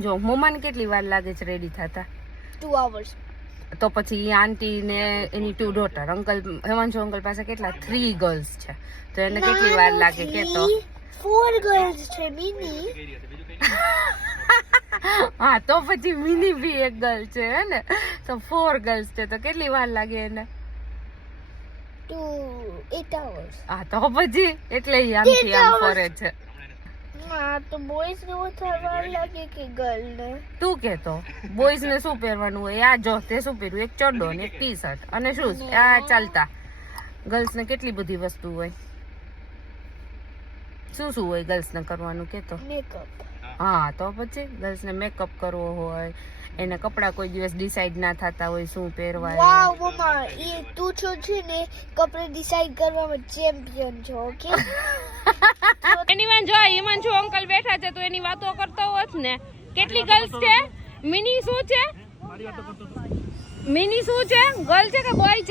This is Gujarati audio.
જો મમ્માને કેટલી વાર લાગે છે રેડી થતા? ટુ અવર્સ તો પછી આંટી ને એની two daughter uncle Himanshu uncle પાસે કેટલા? થ્રી ગર્લ્સ છે. તો એને કેટલી વાર લાગે કે તો ફોર ગર્લ્સ છે મિની હા તો પછી મિની બી એક ગર્લ છે હે ને? તો ફોર ગર્લ્સ છે તો કેટલી વાર લાગે એને? ટુ એટ અવર્સ હા તો પછી એટલે આમથી આમ ફરે છે. તો બોયઝ ને વાર લાગે કે ગર્લ ને? તું કેતો બોયઝ ને શું પહેરવાનું હોય? આ જો તે શું પહેર્યું? એક ચડ્ડો ને એક ટી શર્ટ અને શૂઝ આ ચાલતા. ગર્લ્સ ને કેટલી બધી વસ્તુ હોય? શું શું હોય ગર્લ્સ ને કરવાનું કેતો? મેકઅપ હા તો પછી ગર્લ્સ ને મેકઅપ કરવો હોય એને કપડા કોઈ દિવસ ડિસાઈડ ના થતા હોય શું પહેરવા વાવ મમ્મા એ તું છો છે ને કપડે ડિસાઈડ કરવામાં ચેમ્પિયન છો ઓકે એની વાન જો અંકલ બેઠા છે તો એની વાતો કરતો હોત ને. કેટલી ગર્લ્સ છે? મિની શું છે? મિની શું છે? ગર્લ છે કે બોય